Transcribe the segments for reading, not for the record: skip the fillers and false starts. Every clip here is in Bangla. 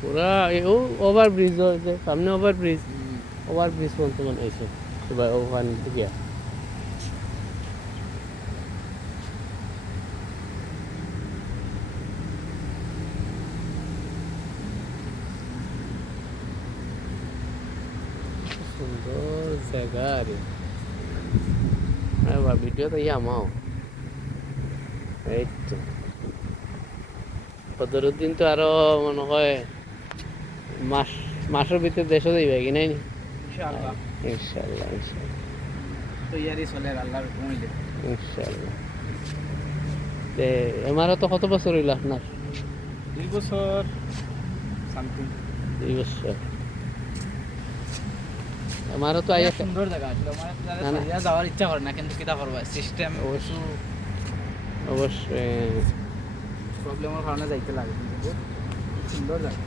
পুরা ও ওভার ব্রিজ হয়েছে, সামনে ওভার ব্রিজ পর্যন্ত মনে হয়েছে ওখান থেকে। সুন্দর জায়গা রে, ভিডিও তো আমাও এই তো বদরুদ্দিন তো আরো মনে হয় মাসের ভিতরে দেশে যাইবে কি নাই? ইনশাআল্লাহ ইনশাআল্লাহ ইনশাআল্লাহ তৈয়ারি চলে আল্লাহর হুকুমে। ইনশাআল্লাহ। তে আমারও তো কত বছর হইল আপনার? 2 বছর সামথিং। 2 বছর। আমারও তো আইয়া সুন্দর জায়গা আসলে আমার যাওয়ার ইচ্ছা করে না, কিন্তু কিটা করবা সিস্টেম অবশ্যই প্রবলেমের কারণে যাইতে লাগে, কিন্তু সুন্দর জায়গা,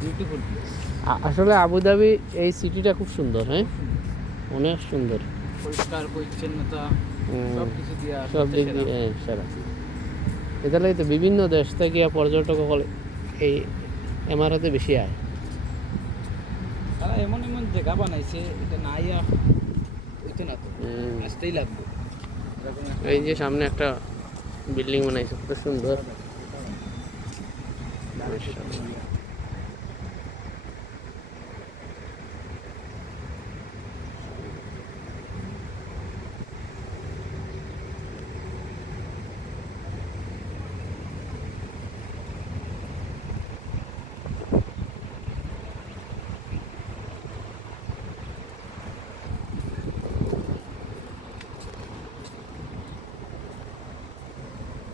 বিউটিফুল প্লেস। আসলে আবুধাবি এই সিটিটা খুব সুন্দর, হ্যাঁ অনেক সুন্দর, পরিষ্কার পরিচ্ছন্নতা সব কিছু দিয়া সব দিক দিয়ে সেরা। এটা লাগে তো বিভিন্ন দেশ থেকে পর্যটক এই এমারতে বেশি আয়। তারা এমন এমন জায়গা বানাইছে, এটা না আইয়া হইতো না, তো আসতেই লাগবে। এই যে সামনে একটা বিল্ডিং বানাইছে কত সুন্দর।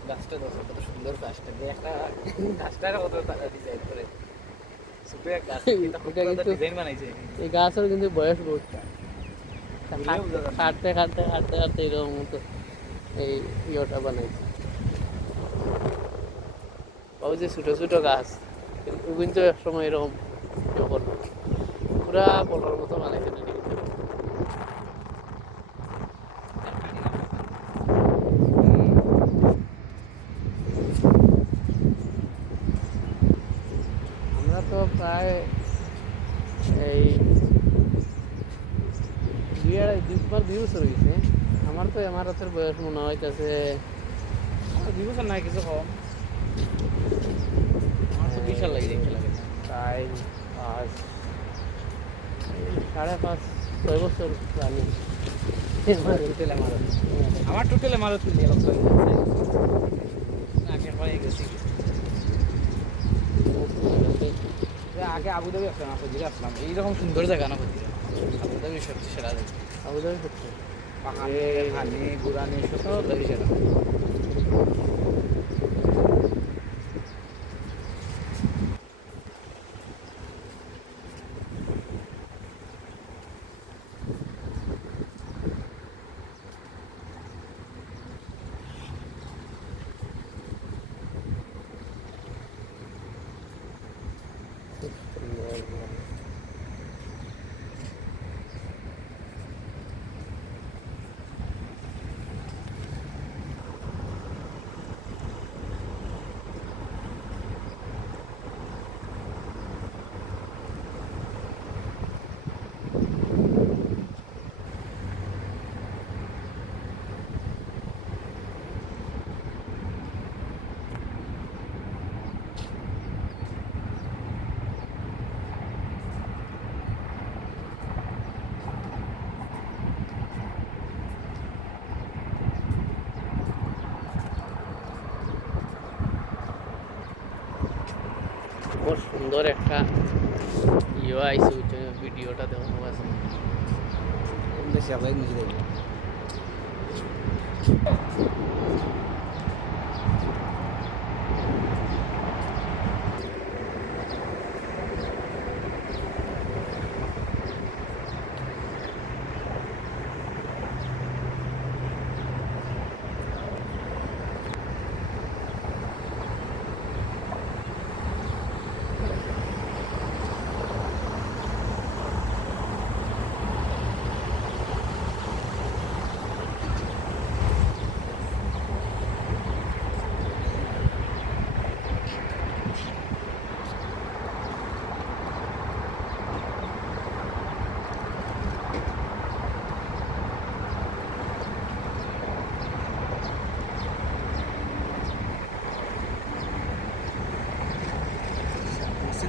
গাছটা দেখো কত সুন্দর, গাছটা দিয়ে একটা গাছটার কত ডিজাইন করে ছোট এক গাছ, এটা ডিজাইন বানাইছে। এই গাছের কিন্তু বয়স বহুত, কাটতে কাটতে কাটতে কাটতে এরকম মতো এই ইয়েটা বানাইছে। ওই যে ছোট ছোট গাছ কিন্তু এক সময় এরকম পুরা বলার মতো বানাইছে না। আমরা তো প্রায় এই 2 বছর হয়েছে। আমার তো এমারতের বয়স মনে হইতেছে 2 বছর নাই, কিছু কম। আমার তো বিশাল লাগে দেখতে লাগে, প্রায় 5.5-6 বছর রানিং। আমার টোটাল আমার আগে হয়ে গেছি। আগে আবুধাবি আসলাম, আবুধাবি আসলাম, এইরকম সুন্দর জায়গা না হচ্ছে আবুধাবি সবচেয়ে সেরা জায়গা। আবুধাবি সত্যি পাহাড়ে হানি গুড়ানি সব আবুধাবি সেরা। খুব সুন্দর একটা ইয়ে আইসে, ভিডিওটা দেখানো আছে। বেশি আবার নিজে দেখবো।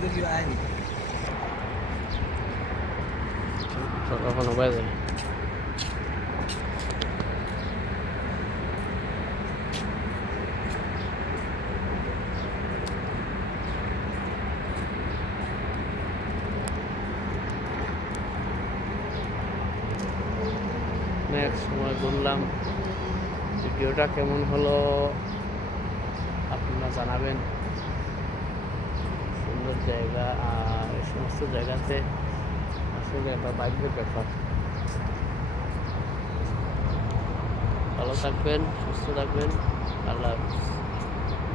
দেখি আয় এখনো বাজে নেক্সট সময় ঘুরলাম ভিডিওটা কেমন হলো আপনারা জানাবেন সুন্দর জায়গা আর এই সমস্ত জায়গাতে আসলে একটা ভাগ্যের ব্যাপার ভালো থাকবেন সুস্থ থাকবেন আল্লাহ হাফিজ